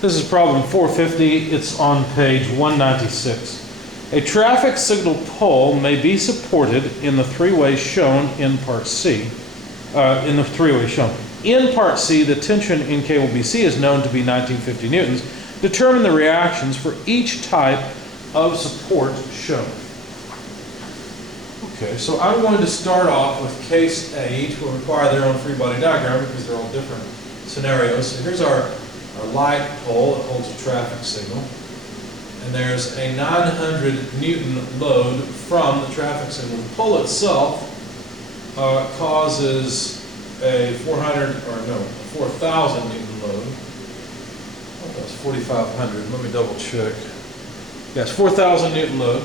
This is problem 450. It's on page 196. A traffic signal pole may be supported in the three ways shown in part C. In part C, the tension in cable BC is known to be 1950 newtons. Determine the reactions for each type of support shown. Okay, so I'm going to start off with case A. Each will require their own free body diagram because they're all different scenarios. So here's our light pole that holds a traffic signal. And there's a 900 Newton load from the traffic signal. The pole itself causes a 4,000 Newton load. Oh, that's 4,500. Let me double check. Yes, 4,000 Newton load.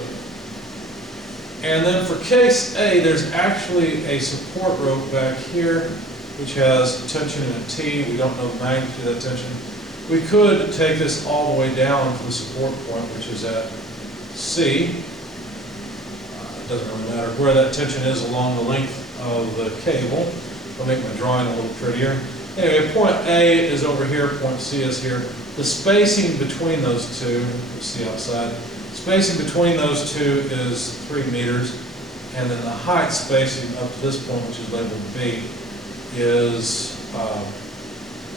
And then for case A, there's actually a support rope back here, which has tension in a T. We don't know the magnitude of that tension. We could take this all the way down to the support point, which is at C. It doesn't really matter where that tension is along the length of the cable. I'll make my drawing a little prettier. Anyway, point A is over here, point C is here. The spacing between those two, you see outside, spacing between those two is 3 meters, and then the height spacing up to this point, which is labeled B, is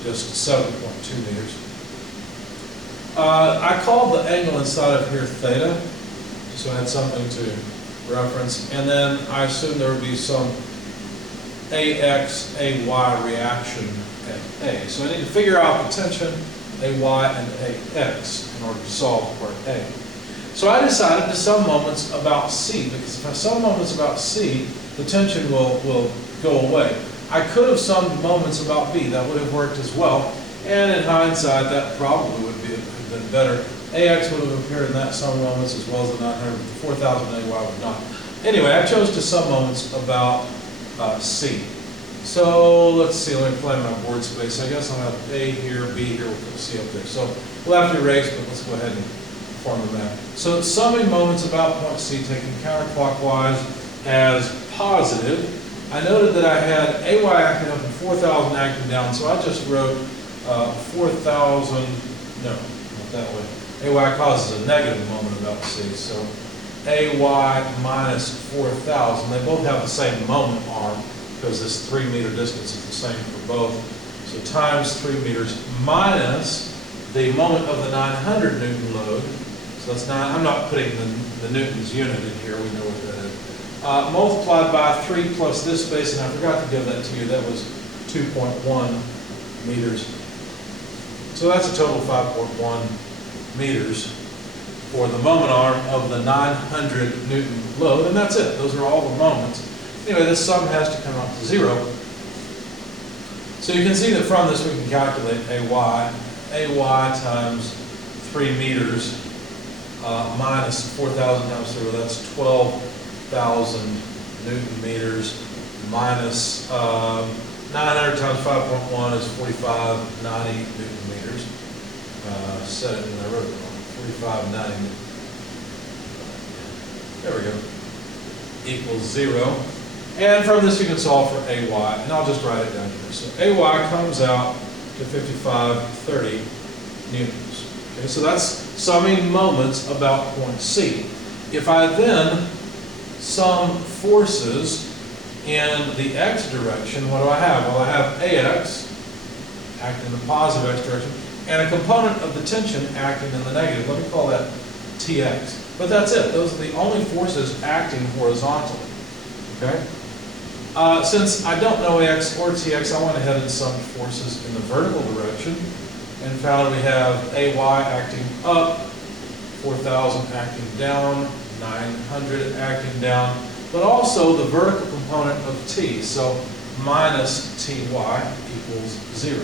just 7.2 meters. I called the angle inside of here theta, just so I had something to reference, and then I assumed there would be some AX, AY reaction at A. So I need to figure out the tension, AY and AX, in order to solve part A. So I decided to sum moments about C, because if I sum moments about C, the tension will go away. I could have summed moments about B. That would have worked as well. And in hindsight, that probably would have been better. AX would have appeared in that sum moments as well as the 900, but the 4,000 AY would not. Anyway, I chose to sum moments about C. So let's see, let me play my board space. I guess I'll have A here, B here, we'll put C up there. So we'll have to erase, but let's go ahead and form the map. So summing moments about point C, taking counterclockwise as positive. I noted that I had AY acting up and 4,000 acting down, so I just wrote 4,000, no, not that way. AY causes a negative moment about C, so AY minus 4,000. They both have the same moment arm because this 3 meter distance is the same for both. So times 3 meters minus the moment of the 900 Newton load. So that's 9, I'm not putting the Newton's unit in here, we know what that is. Multiplied by 3 plus this space, and I forgot to give that to you, that was 2.1 meters. So that's a total of 5.1 meters for the moment arm of the 900 Newton load, and that's it. Those are all the moments. Anyway, this sum has to come out to 0. So you can see that from this we can calculate AY. AY times 3 meters minus 4,000 times 0, that's 12,000 Newton meters minus 900 times 5.1 is 4590 Newton meters. Said it when I wrote it wrong. 4590. There we go. Equals 0. And from this you can solve for AY, and I'll just write it down here. So AY comes out to 5530 newtons. Okay, so that's summing moments about point C. If I then sum forces in the x direction, what do I have? Well, I have AX acting in the positive x direction, and a component of the tension acting in the negative. Let me call that TX. But that's it. Those are the only forces acting horizontally. Okay? Since I don't know AX or TX, I went ahead and summed forces in the vertical direction and found we have AY acting up, 4,000 acting down, 900 acting down, but also the vertical component of T, so minus TY equals 0.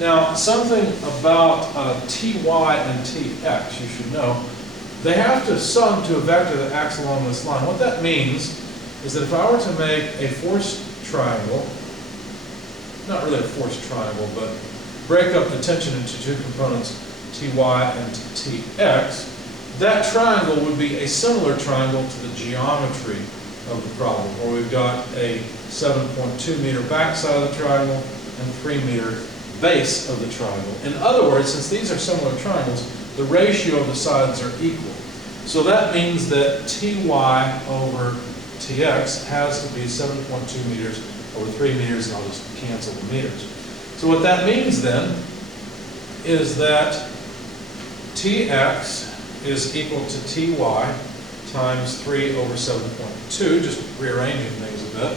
Now, something about TY and TX you should know. They have to sum to a vector that acts along this line. What that means is that if I were to make a forced triangle, not really a forced triangle, but break up the tension into two components, TY and TX, that triangle would be a similar triangle to the geometry of the problem, where we've got a 7.2 meter back side of the triangle and 3 meter base of the triangle. In other words, since these are similar triangles, the ratio of the sides are equal. So that means that Ty over Tx has to be 7.2 meters over 3 meters, and I'll just cancel the meters. So what that means then is that Tx is equal to Ty times 3 over 7.2, just rearranging things a bit.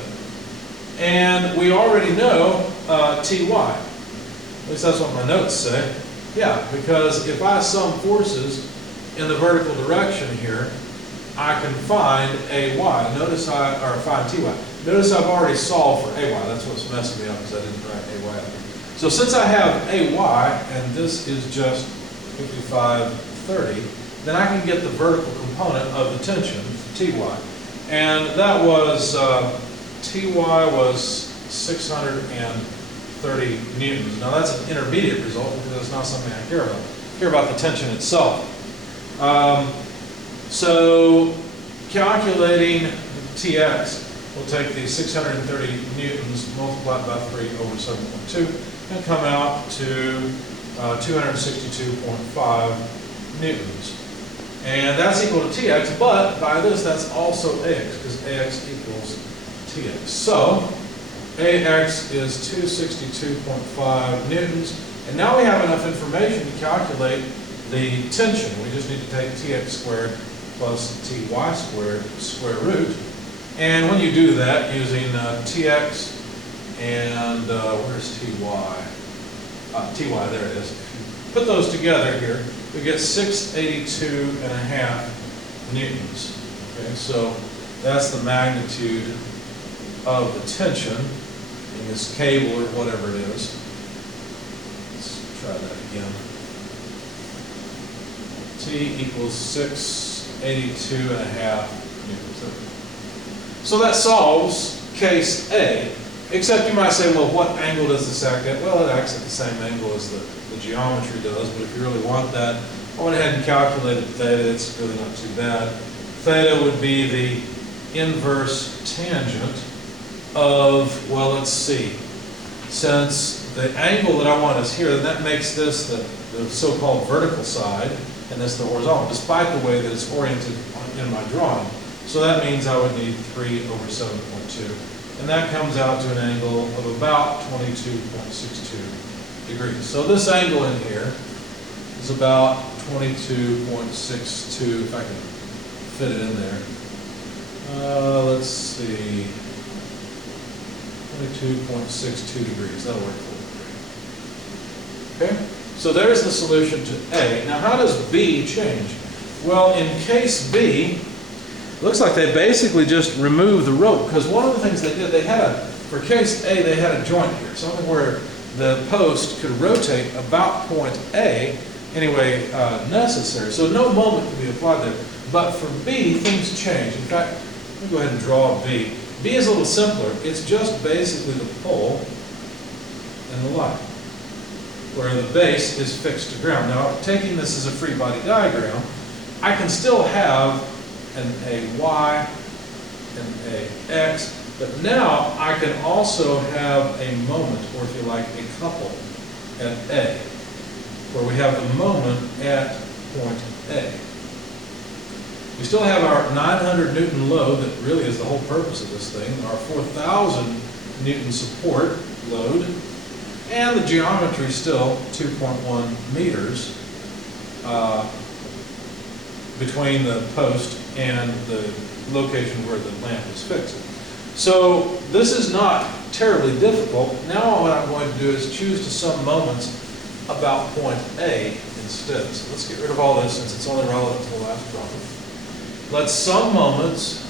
And we already know Ty. At least that's what my notes say. Yeah, because if I sum forces in the vertical direction here, I can find AY. Notice find TY. Notice I've already solved for AY. That's what's messing me up, because I didn't write AY up. So since I have AY, and this is just 5530, then I can get the vertical component of the tension, TY. And that was, TY was 630 newtons. Now that's an intermediate result, because it's not something I care about. I care about the tension itself. So calculating Tx, we'll take the 630 newtons multiplied by 3 over 7.2 and come out to 262.5 newtons. And that's equal to Tx, but by this that's also Ax, because Ax equals Tx. So Ax is 262.5 newtons, and now we have enough information to calculate the tension. We just need to take Tx squared plus Ty squared square root. And when you do that using Tx and where's Ty? Ty, there it is. Put those together here, we get 682.5 newtons. Okay, so that's the magnitude of the tension in this cable or whatever it is. Let's try that again. T equals 682.5 newtons. So that solves case A, except you might say, well, what angle does this act at? Well, it acts at the same angle as the geometry does, but if you really want that, I went ahead and calculated theta. It's really not too bad. Theta would be the inverse tangent of, well, let's see, since the angle that I want is here, then that makes this the so-called vertical side, and this the horizontal, despite the way that it's oriented in my drawing. So that means I would need 3 over 7.2. And that comes out to an angle of about 22.62 degrees. So this angle in here is about 22.62, if I can fit it in there. Let's see, 22.62 degrees. That'll work for me. Okay? So there's the solution to A. Now how does B change? Well, in case B, it looks like they basically just removed the rope, because one of the things they did, for case A, they had a joint here, something where the post could rotate about point A any way necessary. So no moment could be applied there. But for B, things change. In fact, let me go ahead and draw B. B is a little simpler. It's just basically the pole and the line, where the base is fixed to ground. Now, taking this as a free body diagram, I can still have an AY and a X, but now I can also have a moment, or if you like, a couple at A, where we have the moment at point A. We still have our 900 Newton load that really is the whole purpose of this thing, our 4,000 Newton support load, and the geometry is still 2.1 meters between the post and the location where the lamp is fixed. So this is not terribly difficult. Now what I'm going to do is choose to sum moments about point A instead. So let's get rid of all this since it's only relevant to the last problem. Let's sum moments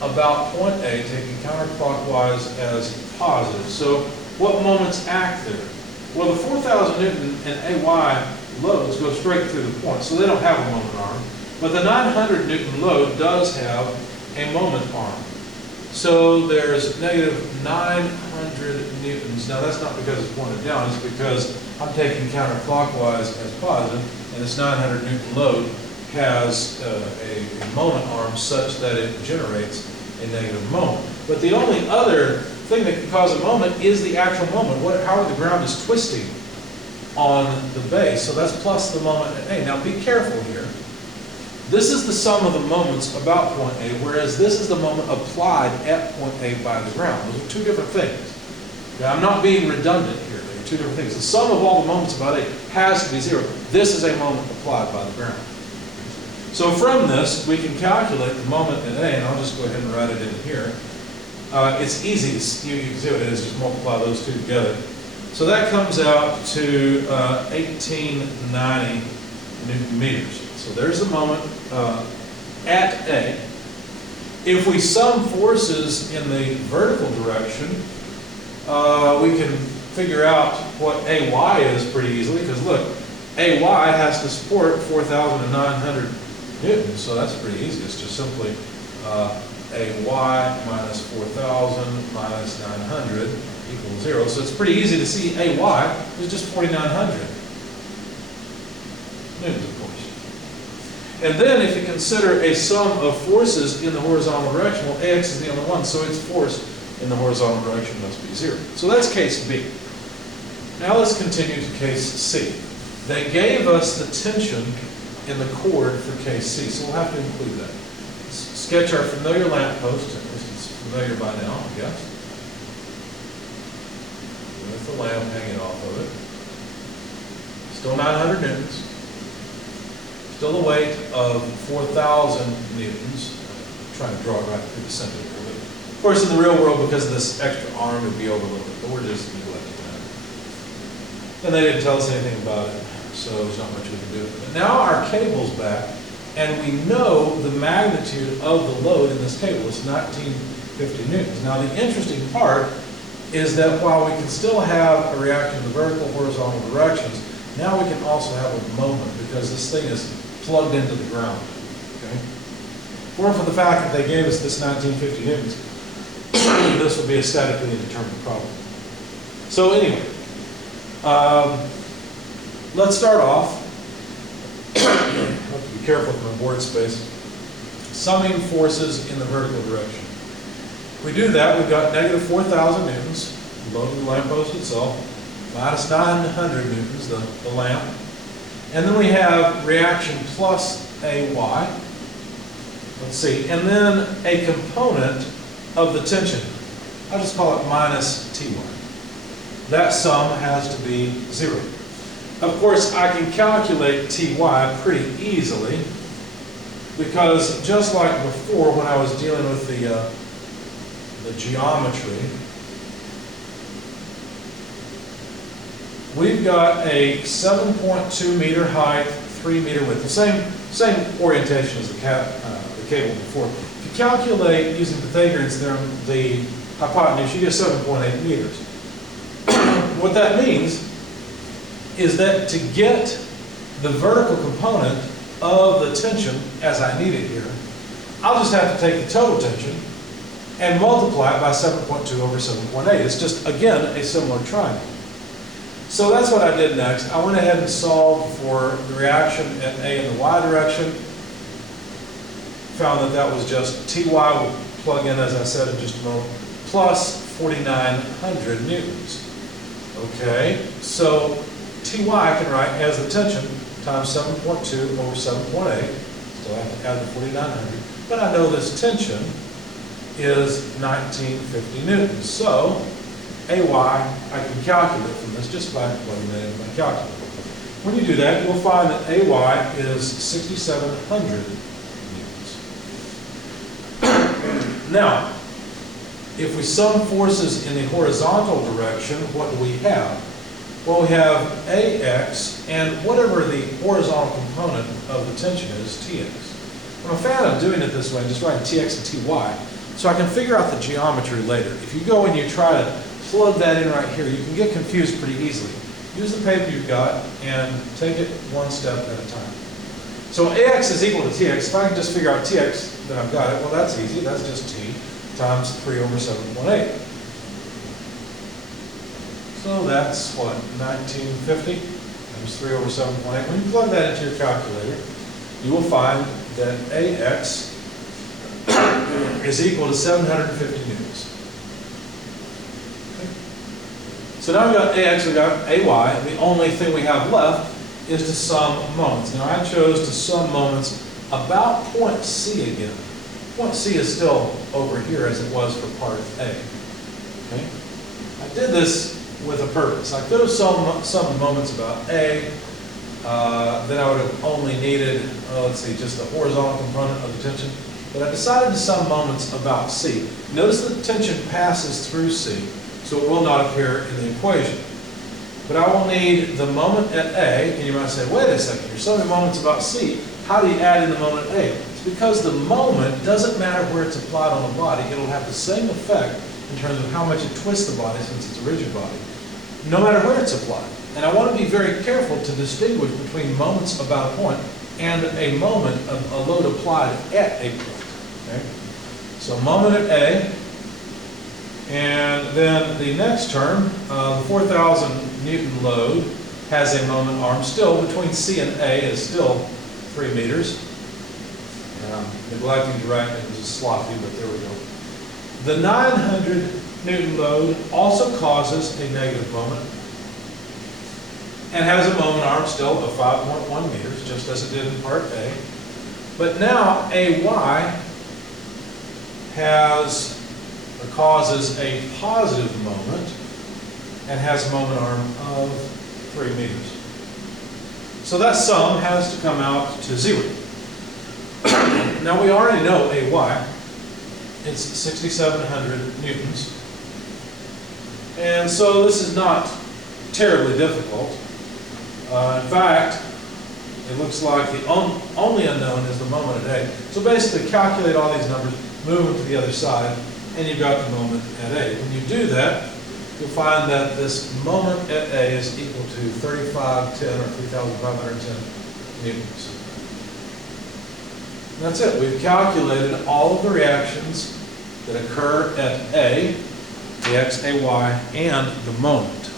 about point A, taking counterclockwise as positive. So what moments act there? Well, the 4,000 Newton and AY loads go straight through the point, so they don't have a moment arm. But the 900 Newton load does have a moment arm. So there's negative 900 newtons. Now that's not because it's pointed down, it's because I'm taking counterclockwise as positive, and this 900 Newton load has a moment arm such that it generates a negative moment. But the only other thing that can cause a moment is the actual moment. How the ground is twisting on the base. So that's plus the moment at A. Now be careful here. This is the sum of the moments about point A, whereas this is the moment applied at point A by the ground. Those are two different things. Now, I'm not being redundant here. There are two different things. The sum of all the moments about A has to be 0. This is a moment applied by the ground. So from this, we can calculate the moment at A, and I'll just go ahead and write it in here. It's easy to you can see what it is, just multiply those two together. So that comes out to 1890 Newton meters. So there's the moment at A. If we sum forces in the vertical direction, we can figure out what AY is pretty easily, because look, AY has to support 4,900 newtons, so that's pretty easy. It's just simply AY minus 4,000 minus 900 equals 0. So it's pretty easy to see AY is just 4,900 newtons, of course. And then if you consider a sum of forces in the horizontal direction, well, AX is the only one, so its force in the horizontal direction must be 0. So that's case B. Now let's continue to case C. They gave us the tension in the cord for case C, so we'll have to include that. Sketch our familiar lamppost, it's familiar by now, I guess, with the lamp hanging off of it. Still 900 newtons. Still a weight of 4,000 newtons. I'm trying to draw it right through the center here. But of course, in the real world, because of this extra arm, it would be overlooked. But we're just neglecting that. And they didn't tell us anything about it, so there's not much we can do. But now our cable's back, and we know the magnitude of the load in this cable. It's 1950 newtons. Now, the interesting part is that while we can still have a reaction in the vertical, horizontal directions, now we can also have a moment, because this thing is plugged into the ground. Okay? If it weren't for the fact that they gave us this 1950 newtons, this would be a statically indeterminate problem. So anyway, let's start off. I have to be careful with my board space. Summing forces in the vertical direction. If we do that, we've got negative 4,000 newtons, load of the lamppost itself, minus 900 newtons, the lamp. And then we have reaction plus AY. Let's see. And then a component of the tension. I'll just call it minus TY. That sum has to be 0. Of course, I can calculate TY pretty easily, because just like before when I was dealing with the geometry, we've got a 7.2 meter height, 3 meter width. The same orientation as the cable before. If you calculate using Pythagorean's theorem the hypotenuse, you get 7.8 meters. What that means is that to get the vertical component of the tension as I need it here, I'll just have to take the total tension and multiply it by 7.2 over 7.8. It's just, again, a similar triangle. So that's what I did next. I went ahead and solved for the reaction at A in the Y direction. Found that that was just TY, will plug in as I said in just a moment, plus 4,900 newtons. Okay, so TY I can write as the tension times 7.2 over 7.8. Still have to add the 4,900. But I know this tension is 1950 newtons. So AY I can calculate from this just by plugging that into my calculator. When you do that, you'll find that AY is 6,700 newtons. Now, if we sum forces in the horizontal direction, what do we have? Well, we have AX, and whatever the horizontal component of the tension is, TX. I'm a fan of doing it this way, just writing TX and TY, so I can figure out the geometry later. If you go and you try to plug that in right here, you can get confused pretty easily. Use the paper you've got and take it one step at a time. So AX is equal to TX. If I can just figure out TX, then I've got it. Well, that's easy. That's just T times 3 over 7.8. So that's what, 1950 times 3 over 7.8. When you plug that into your calculator, you will find that AX is equal to 750 newtons. Okay. So now we've got AX, we've got AY. The only thing we have left is to sum moments. Now I chose to sum moments about point C again. Point C is still over here as it was for part A. Okay? I did this with a purpose. I could have summed moments about A, then I would have only needed, let's see, just the horizontal component of the tension. But I decided to sum moments about C. Notice that the tension passes through C, so it will not appear in the equation. But I will need the moment at A, and you might say, wait a second, you're summing moments about C. How do you add in the moment at A? It's because the moment doesn't matter where it's applied on the body. It'll have the same effect in terms of how much it twists the body since it's a rigid body, no matter where it's applied. And I want to be very careful to distinguish between moments about a point and a moment of a load applied at a point. Okay? So moment at A, and then the next term, the 4,000 Newton load has a moment arm still between C and A is still 3 meters. And I'm neglecting to write it, was sloppy, but there we go. The 900 Newton load also causes a negative moment and has a moment arm still of 5.1 meters, just as it did in part A. But now AY causes a positive moment and has a moment arm of 3 meters. So that sum has to come out to 0. Now we already know AY. It's 6,700 newtons. And so this is not terribly difficult. In fact, it looks like the only unknown is the moment at A. So basically calculate all these numbers, move them to the other side, and you've got the moment at A. When you do that, you'll find that this moment at A is equal to 3,510 or 3,510 newtons. And that's it. We've calculated all of the reactions that occur at A, the X, AY, and the moment.